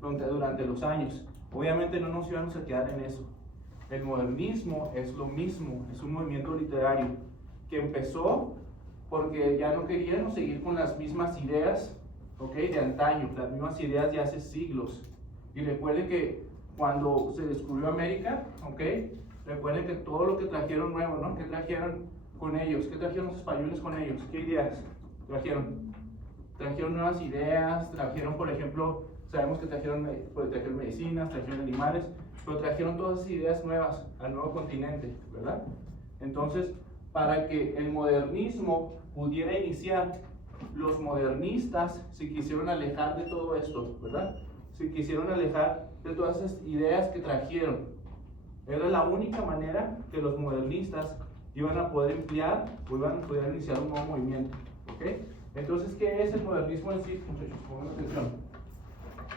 durante los años. Obviamente no nos íbamos a quedar en eso. El modernismo es lo mismo, es un movimiento literario que empezó porque ya no queríamos seguir con las mismas ideas, de antaño, las mismas ideas de hace siglos. Y recuerden que cuando se descubrió América, recuerden que todo lo que trajeron nuevo, ¿no? ¿Qué trajeron con ellos? ¿Qué trajeron los españoles con ellos? ¿Qué ideas trajeron? Trajeron nuevas ideas, trajeron, por ejemplo, sabemos que trajeron medicinas, trajeron animales, pero trajeron todas esas ideas nuevas al nuevo continente, ¿verdad? Entonces, para que el modernismo pudiera iniciar, los modernistas se quisieron alejar de todo esto, ¿verdad? Se quisieron alejar de todas esas ideas que trajeron. Era la única manera que los modernistas iban a poder emplear o iban a poder iniciar un nuevo movimiento, ¿ok? Entonces, ¿qué es el modernismo en sí, muchachos? Pongan atención.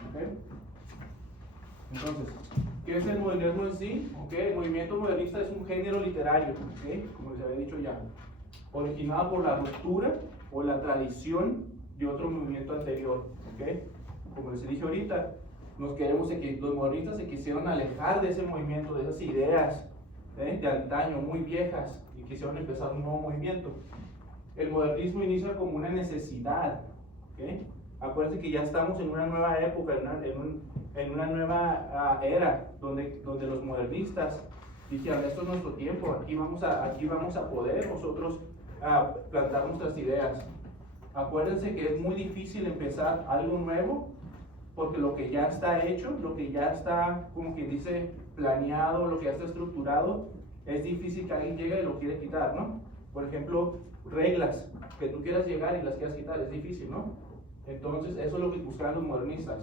¿Okay? Entonces, ¿qué es el modernismo en sí? El movimiento modernista es un género literario, como les había dicho ya, originado por la ruptura o la tradición de otro movimiento anterior. Como les dije ahorita, los modernistas se quisieron alejar de ese movimiento, de esas ideas de antaño, muy viejas, y quisieron empezar un nuevo movimiento. El modernismo inicia como una necesidad. Acuérdense que ya estamos en una nueva época, en una nueva era, donde los modernistas dijeron, esto es nuestro tiempo, aquí vamos a poder nosotros plantar nuestras ideas. Acuérdense que es muy difícil empezar algo nuevo, porque lo que ya está hecho, lo que ya está, como quien dice, planeado, lo que ya está estructurado, es difícil que alguien llegue y lo quiera quitar, ¿no? Por ejemplo, reglas, que tú quieras llegar y las quieras quitar, es difícil, ¿no? Entonces, eso es lo que buscaban los modernistas.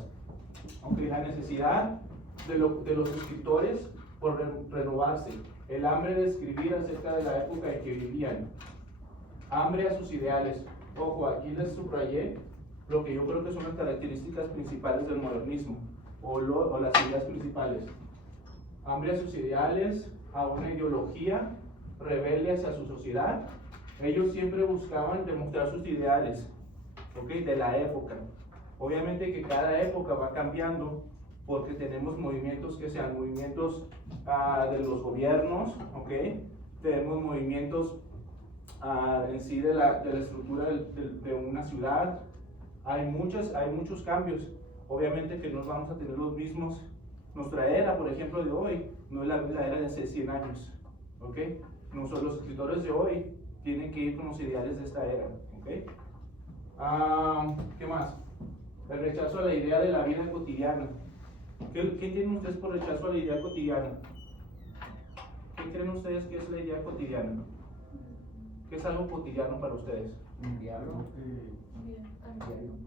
La necesidad de los escritores por renovarse, el hambre de escribir acerca de la época en que vivían, hambre a sus ideales. Ojo, aquí les subrayé lo que yo creo que son las características principales del modernismo, o las ideas principales. Hambre a sus ideales, a una ideología rebelde hacia su sociedad. Ellos siempre buscaban demostrar sus ideales, de la época. Obviamente que cada época va cambiando, porque tenemos movimientos que sean movimientos de los gobiernos, tenemos movimientos en sí de la estructura de una ciudad. Hay muchos cambios. Obviamente que no vamos a tener los mismos. Nuestra era, por ejemplo, de hoy, no es la era de hace 100 años. Los escritores de hoy tienen que ir con los ideales de esta era. ¿Qué más? El rechazo a la idea de la vida cotidiana. ¿Qué tienen ustedes por rechazo a la idea cotidiana? ¿Qué creen ustedes que es la idea cotidiana? ¿Qué es algo cotidiano para ustedes? Diario.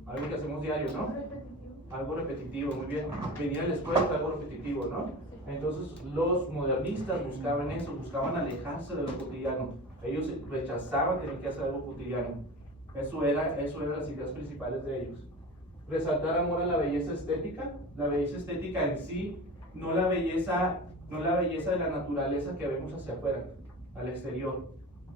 Algo que hacemos diario, ¿no? Algo repetitivo, muy bien. Venir a la escuela es algo repetitivo, ¿no? Entonces los modernistas buscaban eso, buscaban alejarse de lo cotidiano. Ellos rechazaban tener que hacer algo cotidiano. Eso eran las ideas principales de ellos. Resaltar amor a la belleza estética en sí, no la belleza de la naturaleza que vemos hacia afuera, al exterior.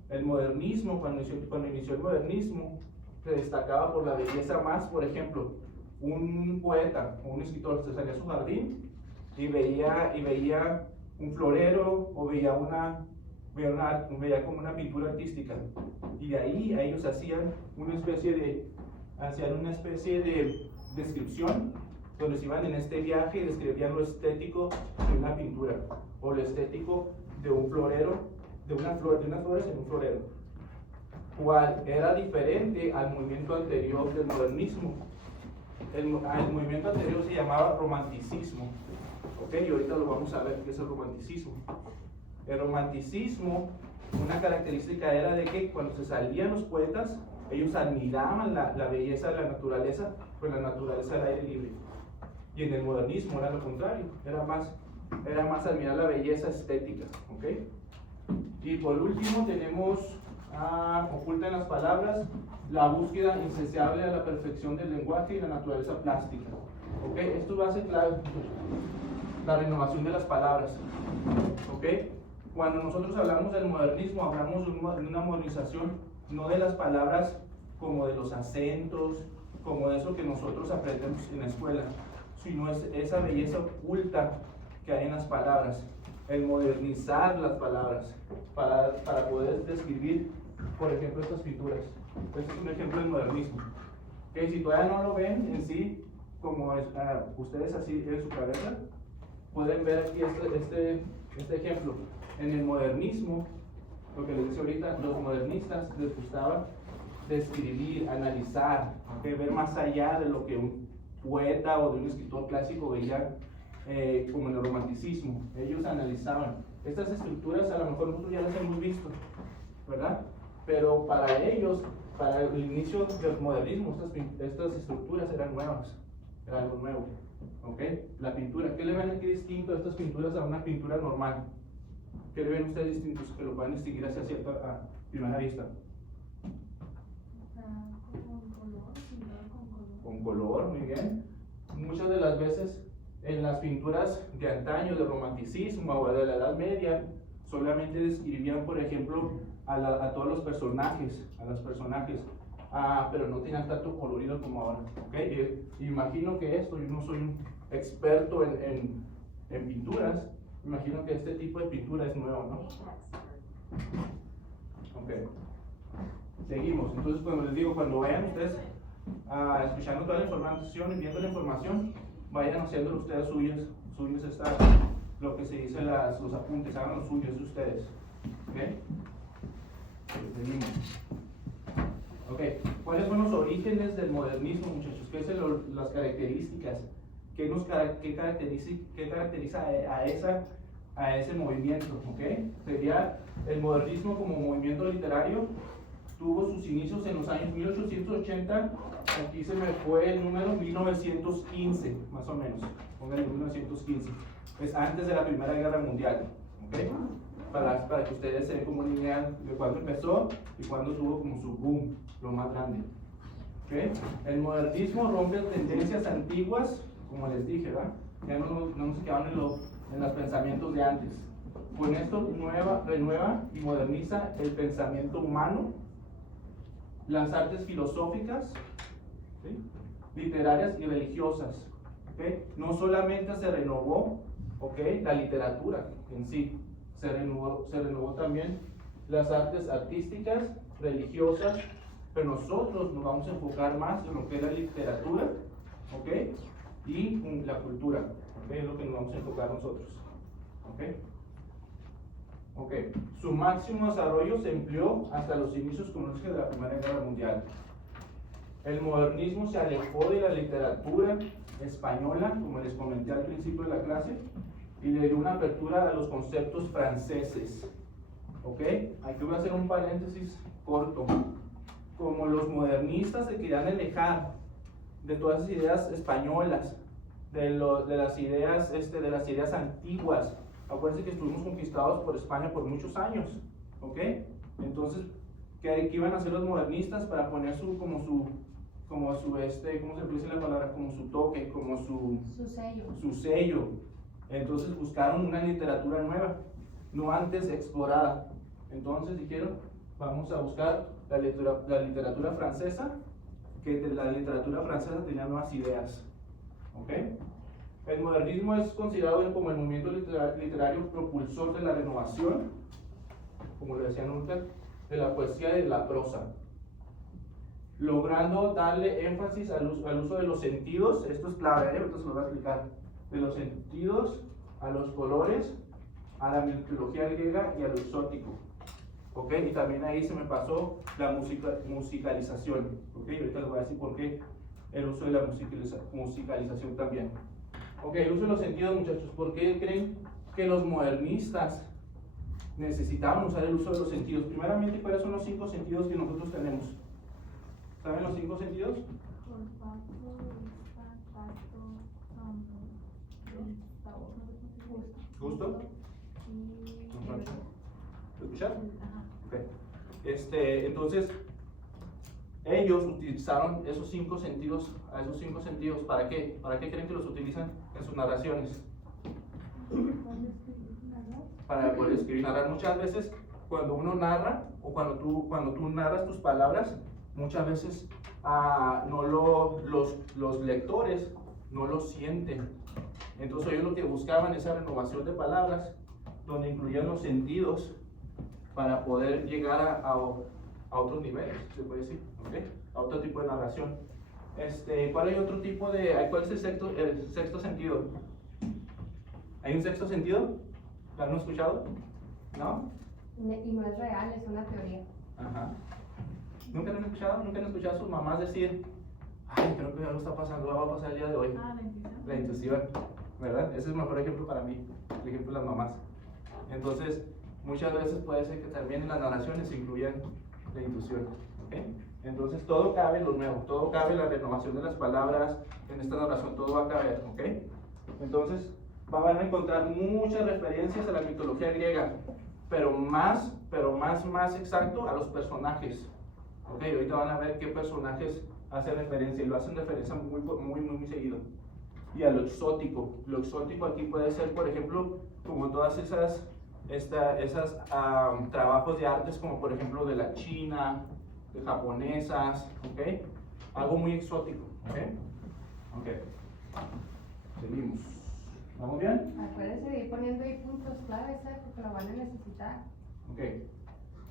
El modernismo, cuando inició el modernismo, se destacaba por la belleza más. Por ejemplo, un poeta o un escritor se salía a su jardín y veía un florero o veía como una pintura artística, y de ahí ellos hacían una especie de descripción, donde se iban en este viaje y describían lo estético de una pintura o lo estético de un florero, de unas flores en un florero, cual era diferente al movimiento anterior del modernismo. El movimiento anterior se llamaba romanticismo, y ahorita lo vamos a ver qué es el romanticismo. El romanticismo, una característica era de que cuando se salían los poetas, ellos admiraban la belleza de la naturaleza, pues la naturaleza era aire libre. Y en el modernismo era lo contrario, era más admirar la belleza estética. Y por último tenemos, oculta en las palabras, la búsqueda insaciable de la perfección del lenguaje y la naturaleza plástica. Esto va a ser clave, la renovación de las palabras. Cuando nosotros hablamos del modernismo, hablamos de una modernización, no de las palabras como de los acentos, como de eso que nosotros aprendemos en la escuela. sino es esa belleza oculta que hay en las palabras, el modernizar las palabras para poder describir, por ejemplo, estas pinturas. Este es un ejemplo del modernismo. Que si todavía no lo ven en sí, como ustedes así en su cabeza, pueden ver aquí este ejemplo. En el modernismo, lo que les decía ahorita, los modernistas les gustaba describir, analizar, ver más allá de lo que un poeta o de un escritor clásico veía como en el romanticismo. Ellos analizaban. Estas estructuras a lo mejor nosotros ya las hemos visto, ¿verdad? Pero para ellos, para el inicio del modernismo, estas estructuras eran nuevas, era algo nuevo. ¿Ok? La pintura, ¿qué le ven aquí distinto a estas pinturas a una pintura normal? ¿Qué le ven ustedes distintos que lo puedan distinguir hacia cierta primera vista? Con color, muy bien. Muchas de las veces en las pinturas de antaño, del romanticismo o de la Edad Media, solamente describían, por ejemplo, a todos los personajes, a los personajes, pero no tenían tanto colorido como ahora. ¿Okay? Imagino que esto, yo no soy un experto en pinturas, imagino que este tipo de pintura es nuevo, ¿no? Ok. Seguimos. Entonces, cuando les digo, cuando vayan ustedes escuchando toda la información y viendo la información, vayan haciendo ustedes suyos lo que se dice los apuntes, hagan los suyos de ustedes. ¿Ok? Seguimos. Ok. ¿Cuáles son los orígenes del modernismo, muchachos? ¿Qué son las características? ¿Qué caracteriza a ese movimiento? ¿Okay? Sería el modernismo como movimiento literario. Tuvo sus inicios en los años 1880, aquí se me fue el número, 1915, más o menos, pónganle 1915, es antes de la Primera Guerra Mundial, ¿okay? Para que ustedes se den como una idea de cuándo empezó y cuándo tuvo como su boom, lo más grande. ¿Okay? El modernismo rompe tendencias antiguas, como les dije, ¿verdad? Ya no nos quedaron en los pensamientos de antes. Con esto renueva y moderniza el pensamiento humano, las artes filosóficas, ¿sí? Literarias y religiosas. ¿Okay? No solamente se renovó, ¿okay?, la literatura en sí, se renovó también las artes artísticas, religiosas, pero nosotros nos vamos a enfocar más en lo que es la literatura, ¿okay?, y la cultura, ¿okay?, es lo que nos vamos a enfocar nosotros. ¿Okay? Okay. Su máximo desarrollo se empleó hasta los inicios, como dije, de la Primera Guerra Mundial. El modernismo se alejó de la literatura española, como les comenté al principio de la clase, y le dio una apertura a los conceptos franceses. ¿Ok? Aquí voy a hacer un paréntesis corto. Como los modernistas se querían alejar de todas esas ideas españolas, de las ideas antiguas. Acuérdense que estuvimos conquistados por España por muchos años, ¿ok? Entonces, ¿qué iban a hacer los modernistas para poner ¿cómo se dice la palabra? Como su toque, como su sello. Entonces buscaron una literatura nueva, no antes explorada. Entonces dijeron, vamos a buscar la literatura francesa, que la literatura francesa tenía nuevas ideas, ¿ok? El modernismo es considerado como el movimiento literario propulsor de la renovación, como le decían ahorita, de la poesía y de la prosa, logrando darle énfasis al uso de los sentidos. Esto es clave, ahorita se lo voy a explicar. De los sentidos, a los colores, a la mitología griega y a lo exótico. ¿Ok? Y también ahí se me pasó la musicalización. ¿Ok? Ahorita les voy a decir por qué el uso de la musicalización también. Ok, el uso de los sentidos, muchachos. ¿Por qué creen que los modernistas necesitaban usar el uso de los sentidos? Primeramente, ¿cuáles son los 5 sentidos que nosotros tenemos? ¿Saben los 5 sentidos? ¿Gusto? ¿Escucharon? Okay. Entonces, ellos utilizaron esos 5 sentidos, ¿para qué? ¿Para qué creen que los utilizan en sus narraciones? Para poder escribir y narrar. Muchas veces, cuando uno narra, o cuando tú narras tus palabras, muchas veces los lectores no lo sienten. Entonces ellos lo que buscaban es esa renovación de palabras, donde incluían los sentidos para poder llegar a otros niveles, se puede decir, ¿okay? A otro tipo de narración. ¿Cuál hay otro tipo de, cuál es el sexto sentido? ¿Hay un sexto sentido? ¿Lo han escuchado? ¿No? Y no es real, es una teoría. Ajá. ¿Nunca lo han escuchado? ¿Nunca han escuchado a sus mamás decir, ay, creo que algo está pasando, va a pasar el día de hoy? La intuición. La intuición, ¿verdad? Ese es el mejor ejemplo para mí, el ejemplo de las mamás. Entonces, muchas veces puede ser que también en las narraciones se incluyan la intuición, ¿ok? Entonces, todo cabe en lo nuevo, todo cabe en la renovación de las palabras, en esta narración todo va a caber, ¿ok? Entonces, van a encontrar muchas referencias a la mitología griega, pero más exacto a los personajes, ¿ok? Ahorita van a ver qué personajes hacen referencia, y lo hacen referencia muy seguido. Y a lo exótico aquí puede ser, por ejemplo, como todas esas trabajos de artes, como por ejemplo de la China, de japonesas, ¿ok? Algo muy exótico, ¿ok? Ok, seguimos. ¿Vamos bien? Acuérdense de ir poniendo ahí puntos claves, porque lo van a necesitar. Ok,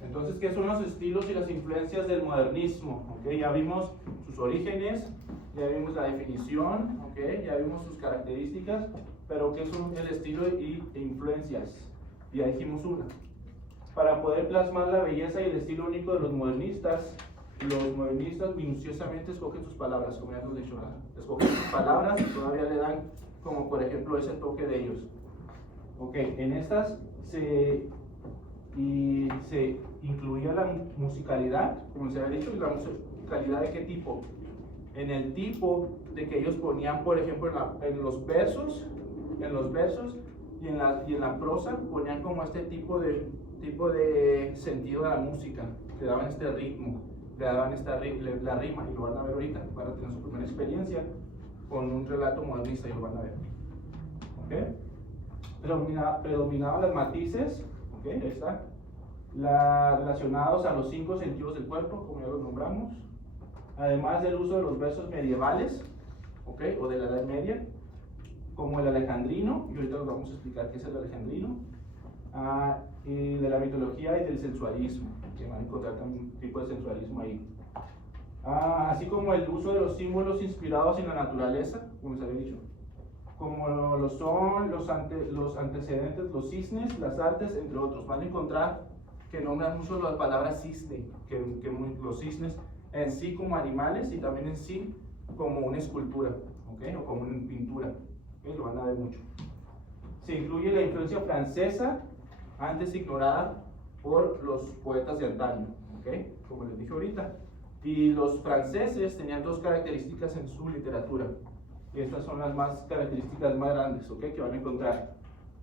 entonces, ¿qué son los estilos y las influencias del modernismo? Ok, ya vimos sus orígenes, ya vimos la definición, ok, ya vimos sus características, pero ¿qué son el estilo e influencias? Ya dijimos una. Para poder plasmar la belleza y el estilo único de los modernistas minuciosamente escogen sus palabras, como ya hemos dicho, ¿verdad? Escogen sus palabras y todavía le dan, como por ejemplo, ese toque de ellos. Ok, en estas se incluía la musicalidad, como se había dicho, y la musicalidad ¿de qué tipo? En el tipo de que ellos ponían, por ejemplo, en los versos y en la prosa ponían como este tipo de sentido a la música, le daban este ritmo, le daban la rima, y lo van a ver ahorita, van a tener su primera experiencia con un relato modernista y lo van a ver. ¿Ok? Predominaban los matices, ¿ok? Ahí está, relacionados a los 5 sentidos del cuerpo, como ya los nombramos, además del uso de los versos medievales, ¿ok? O de la Edad Media, como el alejandrino, y ahorita les vamos a explicar qué es el alejandrino, y de la mitología y del sensualismo, que van a encontrar también un tipo de sensualismo ahí. Así como el uso de los símbolos inspirados en la naturaleza, como les había dicho, como lo son los antecedentes, los cisnes, las artes, entre otros. Van a encontrar que nombran mucho la palabra cisne, que los cisnes en sí como animales y también en sí como una escultura, ¿okay? O como una pintura, ¿okay? Lo van a ver mucho. Se incluye la influencia francesa, antes ignorada por los poetas de antaño, ¿okay? Como les dije ahorita. Y los franceses tenían 2 características en su literatura, y estas son las características más grandes, ¿okay? Que van a encontrar.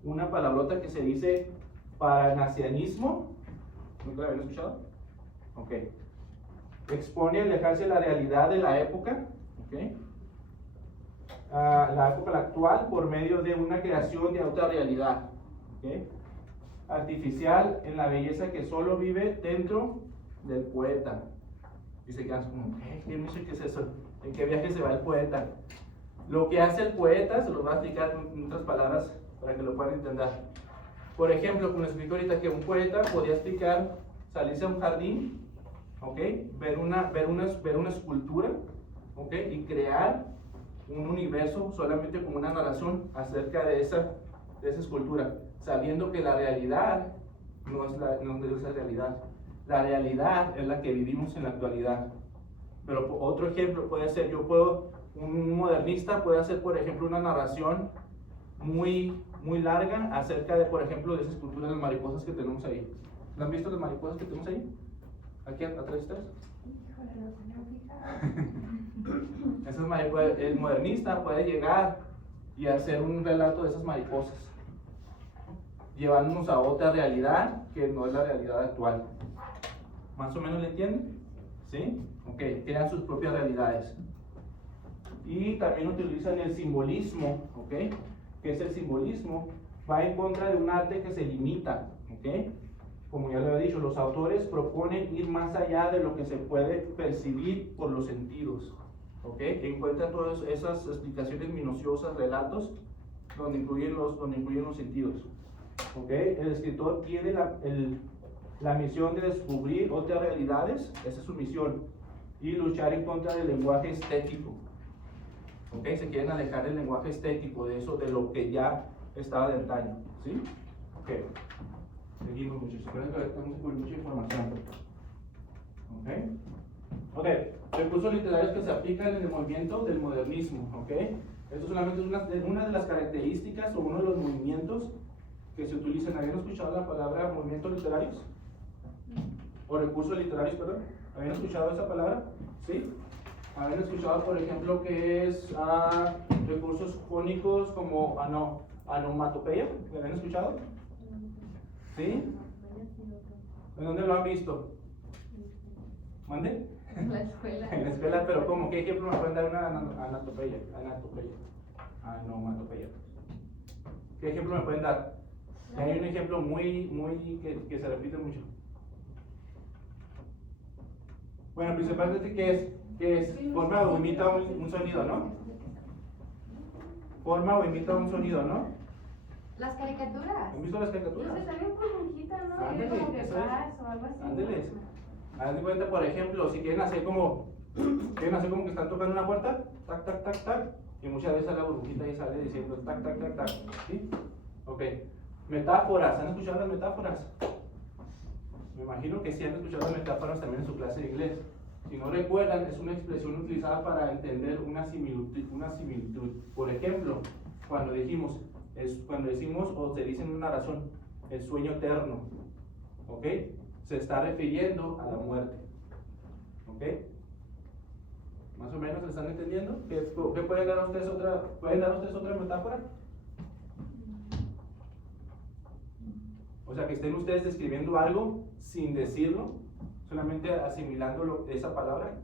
Una palabrota que se dice parnasianismo, ¿nunca la habían escuchado? Ok. Expone a alejarse de la realidad de la época, ¿okay? La época actual, por medio de una creación de otra realidad, ¿okay? Artificial en la belleza que solo vive dentro del poeta. Y se quedan como, ¿qué es eso? ¿En qué viaje se va el poeta? Lo que hace el poeta, se los voy a explicar en otras palabras para que lo puedan entender. Por ejemplo, como les explico ahorita, que un poeta podía explicar, salirse a un jardín, ¿okay? ver una escultura, ¿okay? Y crear un universo solamente como una narración acerca de esa escultura, sabiendo que la realidad no es esa realidad. La realidad es la que vivimos en la actualidad. Pero otro ejemplo puede ser, un modernista puede hacer, por ejemplo, una narración muy larga acerca de, por ejemplo, de esa escultura de las mariposas que tenemos ahí. ¿No han visto las mariposas que tenemos ahí? ¿Aquí atrás de ustedes? Esas mariposas, el modernista puede llegar y hacer un relato de esas mariposas, llevándonos a otra realidad que no es la realidad actual. ¿Más o menos le entienden? ¿Sí? Ok, crean sus propias realidades. Y también utilizan el simbolismo, ¿ok? ¿Qué es el simbolismo? Va en contra de un arte que se limita, ¿ok? Como ya lo he dicho, los autores proponen ir más allá de lo que se puede percibir por los sentidos. ¿ok? Encuentra todas esas explicaciones minuciosas, relatos, donde incluyen los sentidos, ¿ok? El escritor tiene la misión de descubrir otras realidades, esa es su misión, y luchar en contra del lenguaje estético, ¿ok? Se quieren alejar del lenguaje estético, de eso, de lo que ya estaba de antaño, ¿sí? Ok, seguimos muchachos, creo que estamos con mucha información, ¿ok? Ok, recursos literarios que se aplican en el movimiento del modernismo, ¿ok? Esto solamente es una de las características o uno de los movimientos que se utilizan. ¿Habían escuchado la palabra movimientos literarios? O recursos literarios, perdón. ¿Habían escuchado esa palabra? ¿Sí? ¿Habían escuchado, por ejemplo, que es recursos jónicos como onomatopeya? ¿Lo habían escuchado? ¿Sí? ¿En dónde lo han visto? ¿Mande? En la escuela. En la escuela, pero ¿cómo? ¿Qué ejemplo me pueden dar una onomatopeya? ¿Qué ejemplo me pueden dar? Hay un ejemplo que se repite mucho. Bueno, principalmente ¿qué es? Forma o imita un sonido, ¿no? Forma o imita un sonido, ¿no? Las caricaturas. ¿Han visto las caricaturas? Se salen por monjita, ¿no? Ándale, Y como que eso es. paz o algo así. Ándeles. Haz de cuenta, por ejemplo, si quieren hacer como que están tocando una puerta, tac, tac, tac, tac, y muchas veces la burbujita ahí sale diciendo tac, tac, tac, tac, ¿sí? Ok. Metáforas, ¿han escuchado las metáforas? Me imagino que sí han escuchado las metáforas también en su clase de inglés. Si no recuerdan, es una expresión utilizada para entender una similitud. Por ejemplo, cuando decimos o se dice en una narración, el sueño eterno, ¿ok? Se está refiriendo a la muerte, ¿ok? ¿Más o menos se están entendiendo? ¿Qué pueden dar ustedes otra metáfora? O sea, que estén ustedes describiendo algo sin decirlo, solamente asimilando esa palabra.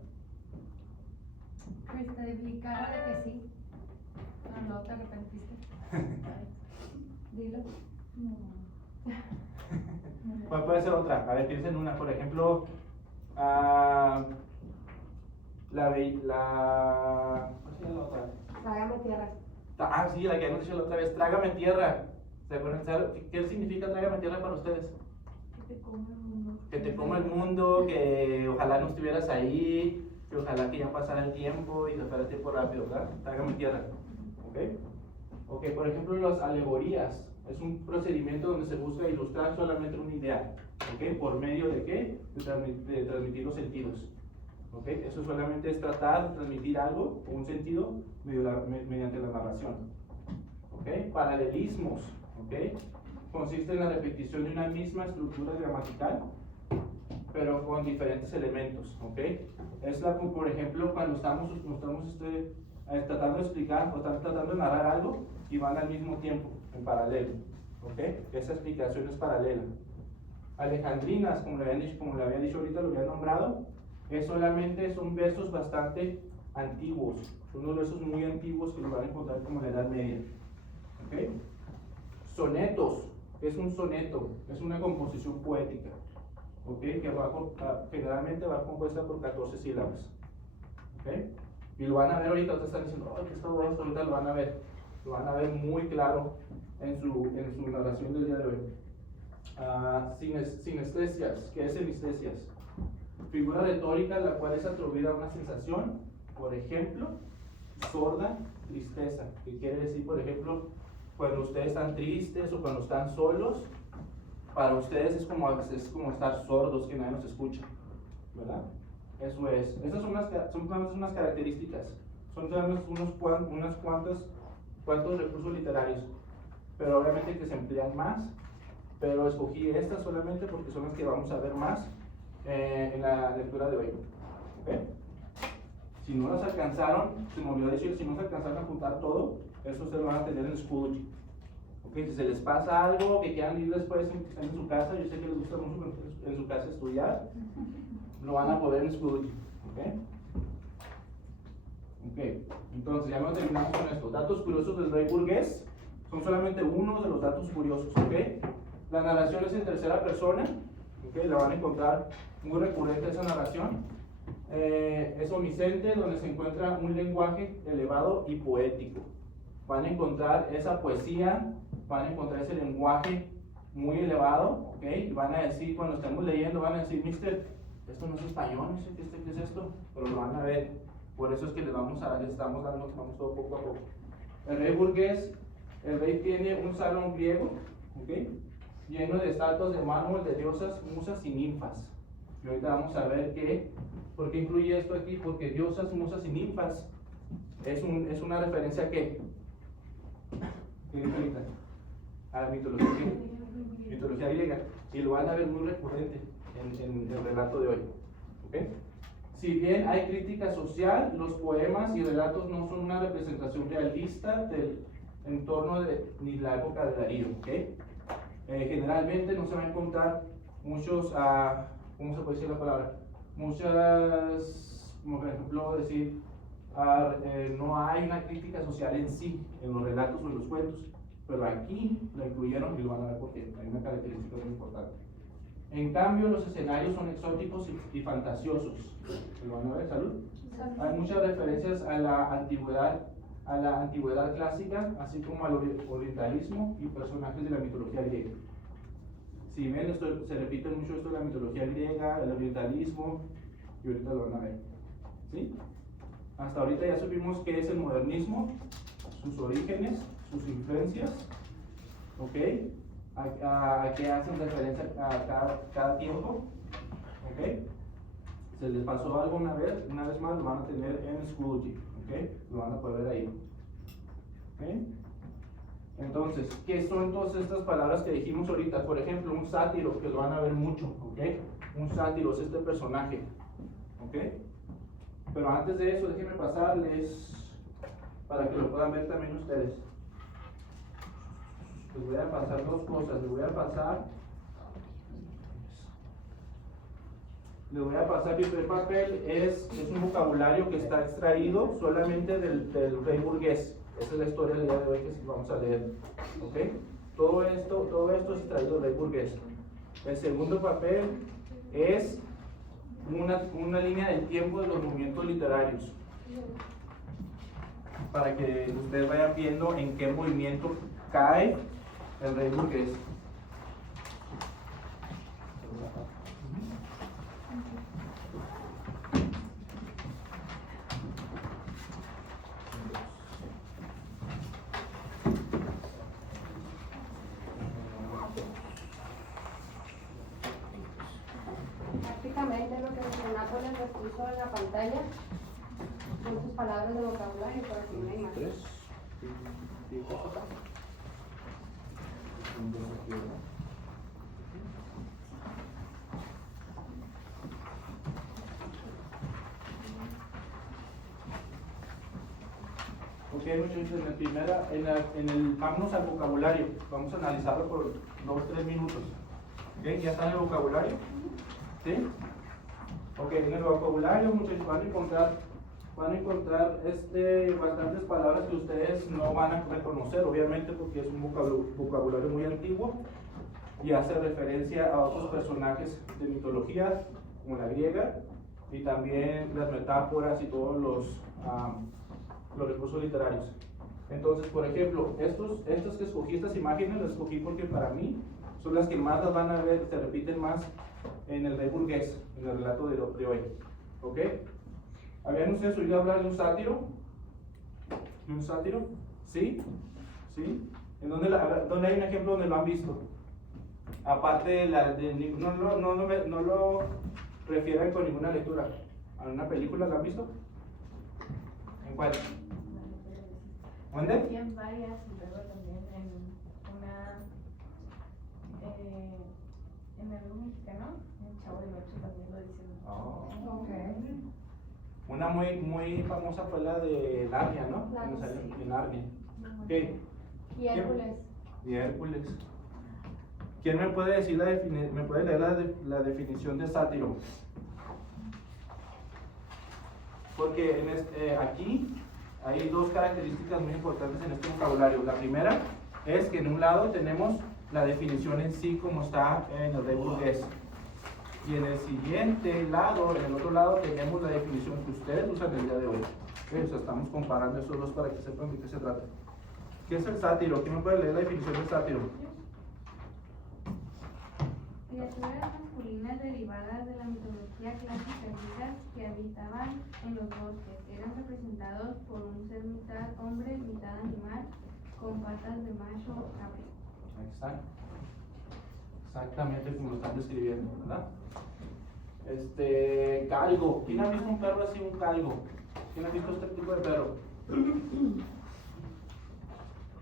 Cristificar de que sí. No te arrepentiste. Dilo. ¿Cuál puede ser otra? A ver, piensen una, por ejemplo, ¿cómo se llama la otra? Trágame tierra. Sí, la que hemos dicho la otra vez, trágame tierra. ¿Qué significa trágame tierra para ustedes? Que te coma el mundo. Que te coma el mundo, que ojalá no estuvieras ahí, que ojalá que ya pasara el tiempo y se fuera el tiempo rápido, ¿verdad? Trágame tierra. ¿Ok? Por ejemplo, las alegorías. Es un procedimiento donde se busca ilustrar solamente una idea. ¿Ok? ¿Por medio de qué? De transmitir los sentidos. ¿Ok? Eso solamente es tratar de transmitir algo o un sentido mediante la narración. ¿Ok? Paralelismos. ¿Ok? Consiste en la repetición de una misma estructura gramatical, pero con diferentes elementos. ¿Ok? Es por ejemplo, cuando estamos tratando de explicar o están tratando de narrar algo y van al mismo tiempo, en paralelo. ¿Ok? Esa explicación es paralela. Alejandrinas, como le había dicho ahorita, lo había nombrado, son versos bastante antiguos, son unos versos muy antiguos que los van a encontrar como en la Edad Media. ¿Ok? Sonetos, es un soneto, es una composición poética, ¿ok? Que generalmente va compuesta por 14 sílabas. ¿Ok? Y lo van a ver ahorita, ustedes están diciendo, ¿qué es todo esto? Ahorita lo van a ver muy claro en su narración del día de hoy. Sinestesias, ¿qué es sinestesias? Figura retórica la cual es atribuida a una sensación, por ejemplo, sorda, tristeza, que quiere decir, por ejemplo, cuando ustedes están tristes o cuando están solos, para ustedes es como estar sordos, que nadie nos escucha, ¿verdad? Eso es. Estas son unas características, son unos cuantos recursos literarios, pero obviamente que se emplean más, pero escogí estas solamente porque son las que vamos a ver más en la lectura de hoy. ¿Okay? Si no las alcanzaron, se me olvidó decir, si no se alcanzaron a juntar todo, eso ustedes lo van a tener en Schoology. ¿Okay? Si se les pasa algo que quieran ir después que estén en su casa, yo sé que les gusta mucho en su casa estudiar, lo van a poder en Schoology. ¿Okay? Ok, entonces ya no terminamos con esto. Datos curiosos del rey burgués son solamente uno de los datos curiosos. ¿Okay? La narración es en tercera persona. ¿Okay? La van a encontrar muy recurrente esa narración. es omnisciente, donde se encuentra un lenguaje elevado y poético. Van a encontrar esa poesía, van a encontrar ese lenguaje muy elevado, ¿ok? Y van a decir, cuando estemos leyendo, van a decir, mister, esto no es español, no sé qué es esto, pero lo van a ver. Por eso es que les estamos dando, vamos todo poco a poco. El rey burgués, el rey tiene un salón griego, ¿ok? Lleno de estatuas de mármol de diosas, musas y ninfas. Y ahorita vamos a ver ¿por qué incluye esto aquí? Porque diosas, musas y ninfas es una referencia a ¿qué? ¿Qué implica? A la mitología griega. Y lo van a ver muy recurrente en el relato de hoy. ¿Ok? Si bien hay crítica social, los poemas y relatos no son una representación realista del entorno ni la época de Darío. ¿Ok? Generalmente no se va a encontrar muchos, ¿cómo se puede decir la palabra? Muchas, como por ejemplo decir, no hay una crítica social en sí, en los relatos o en los cuentos, pero aquí lo incluyeron y lo van a ver porque hay una característica muy importante. En cambio, los escenarios son exóticos y fantasiosos. ¿Lo van a ver? ¿Salud? Hay muchas referencias a la antigüedad clásica, así como al orientalismo y personajes de la mitología griega. Si ven, se repite mucho esto de la mitología griega, el orientalismo, y ahorita lo van a ver. ¿Sí? Hasta ahorita ya supimos qué es el modernismo, sus orígenes, sus influencias, ¿ok? A qué hacen referencia a cada tiempo, ¿ok? Se les pasó algo una vez más lo van a tener en Schoology, ¿ok? Lo van a poder ver ahí, ¿ok? Entonces, ¿qué son todas estas palabras que dijimos ahorita? Por ejemplo, un sátiro, que lo van a ver mucho, ¿ok? Un sátiro es este personaje, ¿ok? Pero antes de eso, déjenme pasarles para que lo puedan ver también ustedes. Les voy a pasar dos cosas. Les voy a pasar mi primer papel, es un vocabulario que está extraído solamente del rey burgués. Esa es la historia del día de hoy que sí vamos a leer. ¿Ok? Todo esto es extraído del rey burgués. El segundo papel es una línea del tiempo de los movimientos literarios, para que ustedes vayan viendo en qué movimiento cae el rey burgués. Prácticamente lo que Renato les puso en la pantalla son sus palabras de vocabulario, por aquí no hay más. Ok, muchachos, vámonos al vocabulario. Vamos a analizarlo por 2-3 minutos. Ok, ¿ya está en el vocabulario? ¿Sí? Ok, en el vocabulario, muchachos, van a encontrar bastantes palabras que ustedes no van a reconocer, obviamente, porque es un vocabulario muy antiguo y hace referencia a otros personajes de mitología, como la griega, y también las metáforas y todos los recursos literarios. Entonces, por ejemplo, estos que escogí, estas imágenes las escogí porque para mí son las que más las van a ver, se repiten más en el rey burgués, en el relato de hoy. ¿Ok? ¿Habían ustedes oído hablar de un sátiro? ¿De un sátiro? ¿Sí? ¿Sí? ¿En dónde hay un ejemplo donde lo han visto? Aparte no lo refieren con ninguna lectura. ¿A una película lo han visto? ¿En cuál? ¿Dónde? En varias, y luego también en el mexicano, el Chavo del Ocho también lo dicen. Oh. Okay. Una muy famosa fue la de Narnia, ¿no? Claro, Cuando salió sí. en Narnia. ¿Qué? Y Hércules. Y Hércules. ¿Quién me puede decir me puede leer la definición de sátiro? Porque aquí hay dos características muy importantes en este vocabulario. La primera es que en un lado tenemos la definición en sí como está en el rey burgués. Y en el siguiente lado, en el otro lado, tenemos la definición que ustedes usan el día de hoy. O sea, estamos comparando estos dos para que sepan de qué se trata. ¿Qué es el sátiro? ¿Quién me puede leer la definición del sátiro? Criaturas masculinas derivadas de la mitología clásica griega que habitaban en los bosques. Eran representados por un ser mitad hombre, mitad animal, con patas de macho o cabrío. Ahí está. Exactamente como lo están describiendo, ¿verdad? Galgo. ¿Quién ha visto un perro así, un galgo? ¿Quién ha visto este tipo de perro?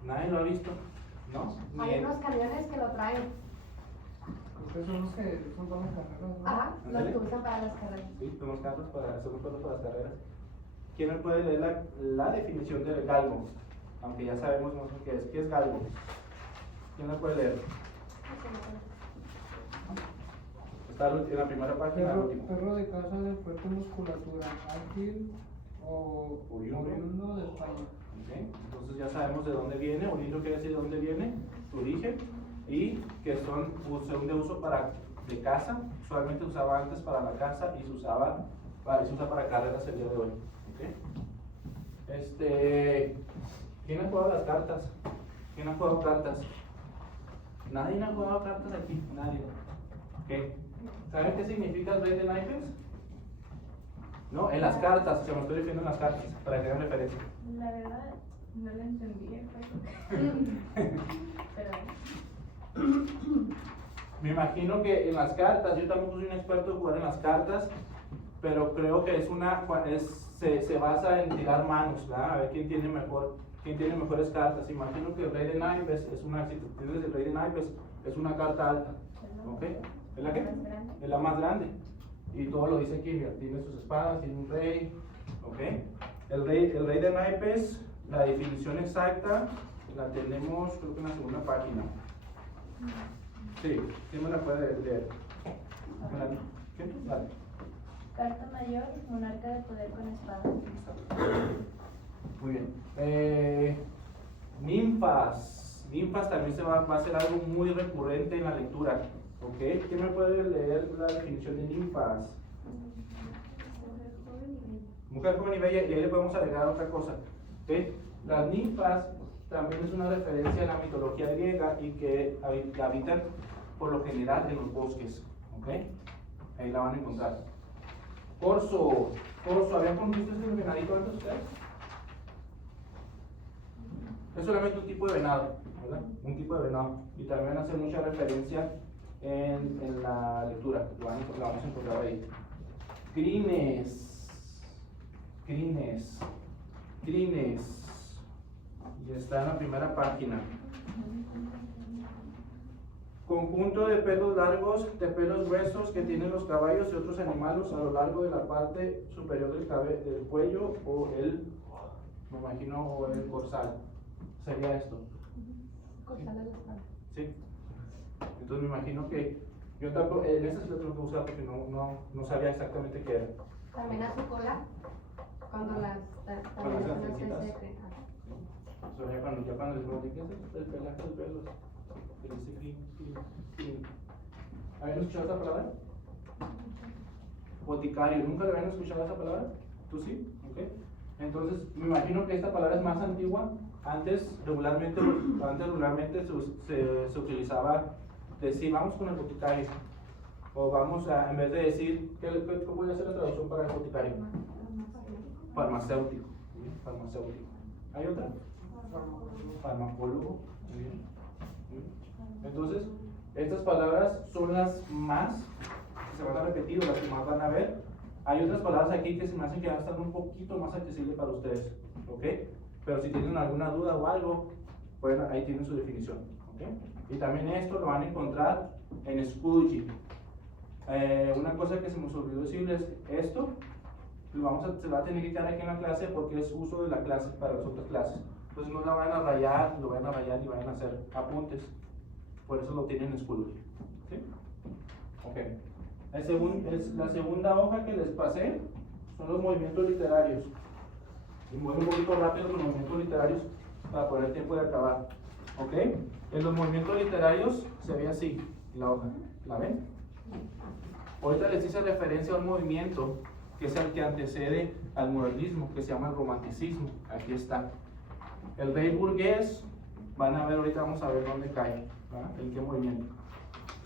¿Nadie lo ha visto? ¿No? Ni Hay en- unos camiones que lo traen. Ustedes son los que son para las carreras, ¿no? Ajá, los Ándale. que usan para las carreras. Sí, tenemos carros para hacer un perro para las carreras. ¿Quién me puede leer la definición del galgo? Aunque ya sabemos más o menos qué es. ¿Qué es galgo? ¿Quién me puede leer? Está en la primera página, la última. Perro de casa de fuerte musculatura, ágil o oriundo de España. Ok, entonces ya sabemos de dónde viene, oriundo quiere decir de dónde viene, su origen, y que son de uso de caza, usualmente se usaba antes para la caza y se usa para carreras el día de hoy. Ok. ¿Quién ha jugado las cartas? ¿Quién ha jugado cartas? Nadie ha jugado cartas aquí, nadie. Ok. ¿Saben qué significa el rey de naipes? No, en las cartas, se me estoy refiriendo en las cartas, para que tengan referencia. La verdad, no lo entendí el juego. Pero Me imagino que en las cartas, yo tampoco soy un experto en jugar en las cartas, pero creo que se basa en tirar manos, ¿verdad? A ver quién tiene mejores cartas. Imagino que el rey de naipes es si tú tienes el rey de naipes, es una carta alta, ¿ok? ¿Es la qué? más grande. Es la más grande. Y todo lo dice aquí, mira, tiene sus espadas, tiene un rey, ¿ok? El rey de naipes, la definición exacta la tenemos creo que en la segunda página. Sí, ¿quién me la puede leer? ¿Quién? Dale. Carta mayor, monarca de poder con espada. Muy bien. Ninfas. Ninfas también va a ser algo muy recurrente en la lectura. ¿Ok? ¿Quién me puede leer la definición de ninfas? Mujer joven y bella, y ahí le podemos agregar otra cosa. ¿Ok? Las ninfas también es una referencia a la mitología griega y que habitan por lo general en los bosques. ¿Ok? Ahí la van a encontrar. Corzo. ¿Habían conocido este venadito antes ustedes? Es solamente un tipo de venado, ¿verdad? Un tipo de venado. Y también hace mucha referencia en la lectura. Lo vamos a encontrar ahí. Crines. Y está en la primera página. Conjunto de pelos largos, de pelos gruesos que tienen los caballos y otros animales a lo largo de la parte superior del cuello o me imagino, o el dorsal. Sería esto. Cortarle la espalda. Sí. Entonces me imagino que yo tampoco, en esta sí lo tengo que buscar porque no sabía exactamente qué era. También a su cola, cuando las Cuando también hacen las trencitas. seque. O sea, ya cuando les pregunto, ¿qué es esto? El pelaje del pelo. Que dice clean. ¿Habían escuchado esa palabra? Boticario. ¿Nunca le habían escuchado esa palabra? ¿Tú sí? Ok. Entonces, me imagino que esta palabra es más antigua. Antes regularmente se utilizaba decir, vamos con el boticario. O vamos a, en vez de decir, ¿cómo voy a hacer la traducción para el boticario? Farmacéutico. ¿Sí? Farmacéutico. ¿Hay otra? Farmacólogo. Muy bien. Muy bien. Entonces, estas palabras son las más que se van a repetir o las que más van a ver. Hay otras palabras aquí que se me hacen que van a estar un poquito más accesibles para ustedes. ¿Ok? Pero si tienen alguna duda o algo, pues ahí tienen su definición. ¿Okay? Y también esto lo van a encontrar en Schoology. Una cosa que se nos olvidó decirles, esto se va a tener que quedar aquí en la clase porque es uso de la clase para las otras clases. Entonces no la van a rayar, lo van a rayar y van a hacer apuntes. Por eso lo tienen en Schoology. ¿Sí? Ok. La segunda hoja que les pasé son los movimientos literarios. Y voy un poquito rápido los movimientos literarios para poner tiempo de acabar. ¿Ok? En los movimientos literarios se ve así la hoja. ¿La ven? Ahorita les hice referencia a un movimiento que es el que antecede al modernismo, que se llama el romanticismo. Aquí está. El rey burgués, van a ver, ahorita vamos a ver dónde cae, ¿verdad? En qué movimiento.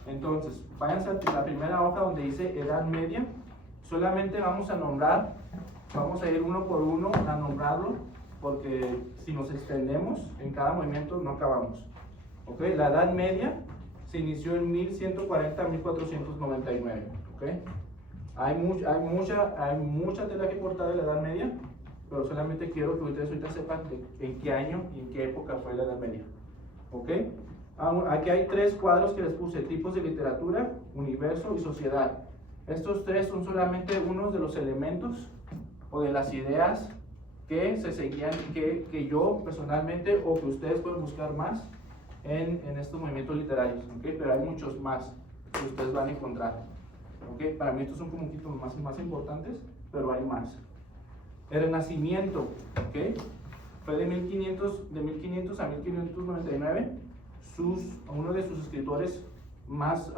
Entonces, váyanse a la primera hoja donde dice Edad Media. Solamente vamos a nombrar, vamos a ir uno por uno a nombrarlo, porque si nos extendemos en cada movimiento no acabamos. ¿Ok? La Edad Media se inició en 1140 a 1499. ¿Ok? Hay mucha tela que cortar de la Edad Media, pero solamente quiero que ustedes ahorita sepan en qué año y en qué época fue la Edad Media. ¿Ok? Aquí hay 3 cuadros que les puse: tipos de literatura, universo y sociedad. Estos 3 son solamente unos de los elementos o de las ideas que se seguían, que yo personalmente o que ustedes pueden buscar más en estos movimientos literarios. ¿Okay? Pero hay muchos más que ustedes van a encontrar. ¿Okay? Para mí estos son como un poquito más importantes, pero hay más. El Renacimiento, ¿okay? Fue de 1500 a 1599. Uno de sus escritores más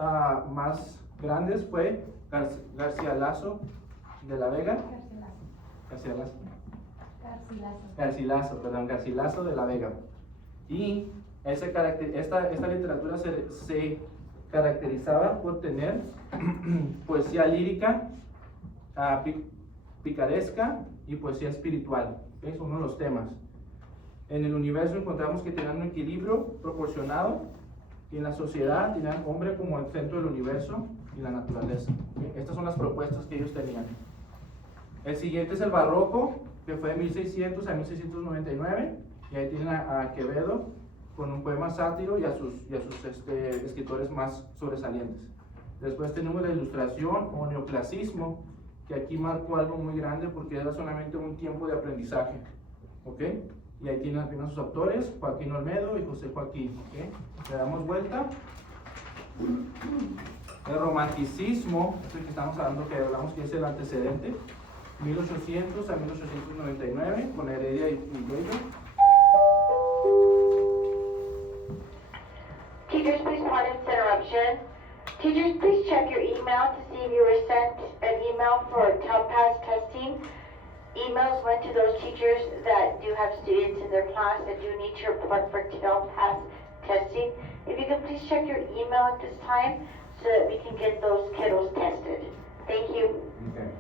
grandes fue Garcilaso de la Vega. Garcilaso de la Vega. Y esta literatura se caracterizaba por tener poesía lírica, picaresca y poesía espiritual. ¿Okay? Son uno de los temas. En el universo encontramos que tenían un equilibrio proporcionado, y en la sociedad tenían hombre como el centro del universo y la naturaleza. ¿Okay? Estas son las propuestas que ellos tenían. El siguiente es el barroco, que fue de 1600 a 1699, y ahí tienen a Quevedo con un poema sátiro y a sus escritores más sobresalientes. Después tenemos la ilustración o neoclasismo, que aquí marcó algo muy grande porque era solamente un tiempo de aprendizaje. ¿Ok? Y ahí tienen a sus autores, Joaquín Olmedo y José Joaquín. ¿Okay? Le damos vuelta. El romanticismo, es el que estamos hablando, que hablamos que es el antecedente, 1800 a 1899, con Heredia y Bello. Teachers, please pardon this interruption. Teachers, please check your email to see if you were sent an email for TELPAS testing. Emails went to those teachers that do have students in their class that do need to report for TELPAS testing. If you could please check your email at this time so that we can get those kiddos tested. Thank you. Okay.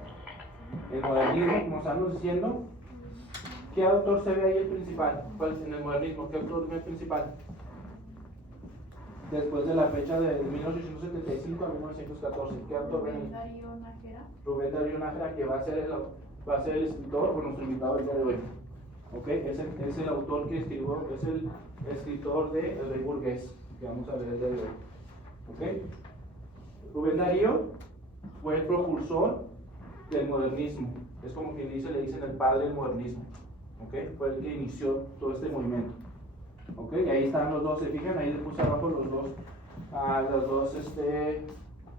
El modernismo, como estamos diciendo, ¿qué autor se ve ahí el principal? ¿Cuál es en el modernismo? ¿Qué autor es el principal? Después de la fecha de 1875 a 1914, ¿qué autor ven? Rubén Darío Nájera, que va a ser el escritor o nuestro invitado el día de hoy. ¿Ok? Es el autor que escribió, es el escritor de El Rey Burgués, que vamos a ver el día de hoy. ¿Ok? Rubén Darío fue el propulsor del modernismo. Es como quien dice, le dicen el padre del modernismo. ¿Ok? Fue el que inició todo este movimiento. ¿Ok? Y ahí están los dos, se fijan, ahí les puse abajo los dos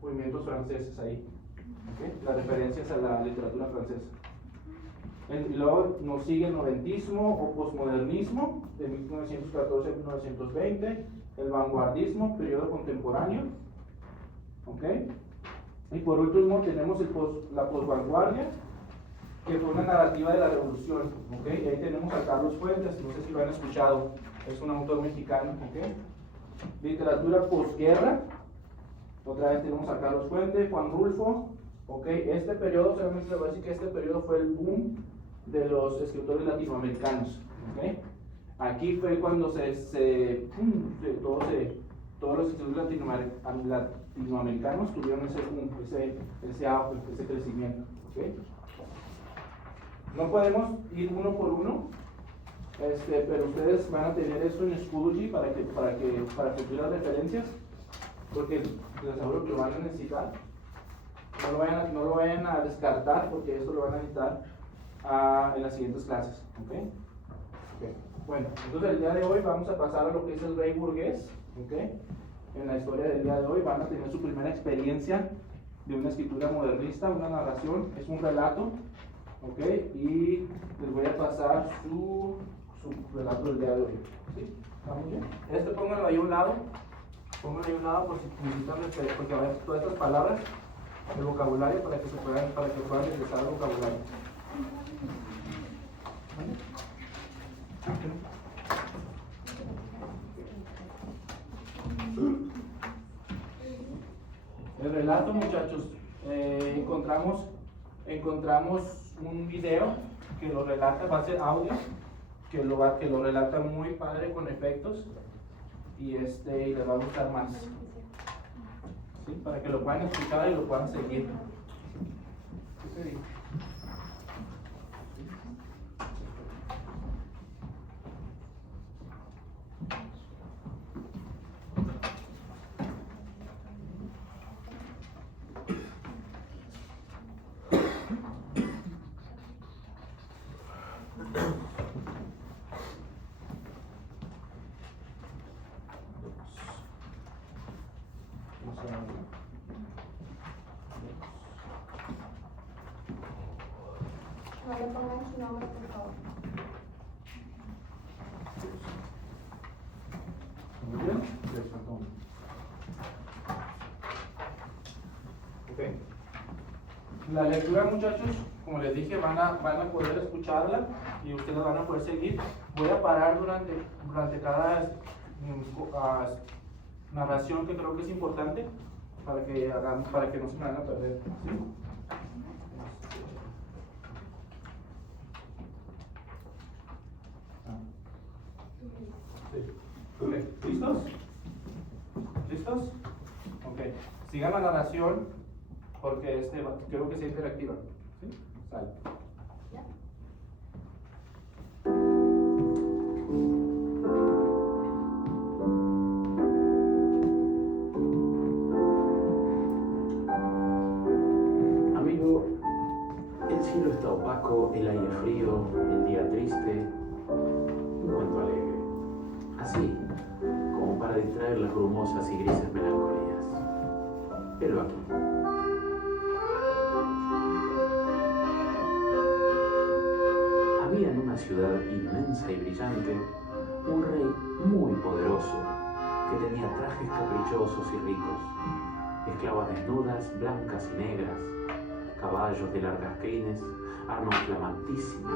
movimientos franceses ahí. ¿Ok? Las referencias a la literatura francesa. Y luego nos sigue el noventismo o posmodernismo de 1914 a 1920, el vanguardismo, periodo contemporáneo. ¿Ok? Y por último tenemos la posvanguardia, que fue una narrativa de la revolución. ¿Ok? Y ahí tenemos a Carlos Fuentes, no sé si lo han escuchado, es un autor mexicano. ¿Ok? Literatura posguerra, otra vez tenemos a Carlos Fuentes, Juan Rulfo. ¿Ok? Este periodo, solamente les voy a decir que este periodo fue el boom de los escritores latinoamericanos. ¿Ok? Aquí fue cuando todos los escritores latinoamericanos tuvieron ese boom, ese auge, ese crecimiento. ¿Ok? No podemos ir uno por uno, pero ustedes van a tener eso en Schoology para futuras referencias, porque les aseguro que lo van a necesitar. No lo vayan a descartar, porque esto lo van a necesitar en las siguientes clases. ¿Okay? Okay. Bueno, entonces el día de hoy vamos a pasar a lo que es el rey burgués. ¿Okay? En la historia del día de hoy van a tener su primera experiencia de una escritura modernista, una narración, es un relato. ¿Ok? Y les voy a pasar su relato del día de hoy. ¿Sí? ¿Está muy bien? Pónganlo ahí a un lado. Pónganlo ahí a un lado por si necesitan, porque todas estas palabras el vocabulario para que puedan regresar al vocabulario. ¿Vale? El relato, muchachos, encontramos un video que lo relata, va a ser audio, que lo relata muy padre con efectos y les va a gustar más. ¿Sí? Para que lo puedan escuchar y lo puedan seguir. ¿Qué te digo? No le pongan su nombre, por favor. Muy bien. Okay. La lectura, muchachos, como les dije, van a poder escucharla y ustedes van a poder seguir. Voy a parar durante cada narración que creo que es importante para que no se me van a perder. ¿Sí? Sí. Okay. ¿Listos? ¿Listos? Ok. Sigan la narración porque creo que sea interactiva. ¿Sí? Sale. Amigo, el cielo está opaco, el aire frío, el día triste, un cuento alegre. Así, como para distraer las brumosas y grises melancolías. Helo aquí. Había en una ciudad inmensa y brillante un rey muy poderoso que tenía trajes caprichosos y ricos, esclavas desnudas, blancas y negras, caballos de largas crines, armas flamantísimas,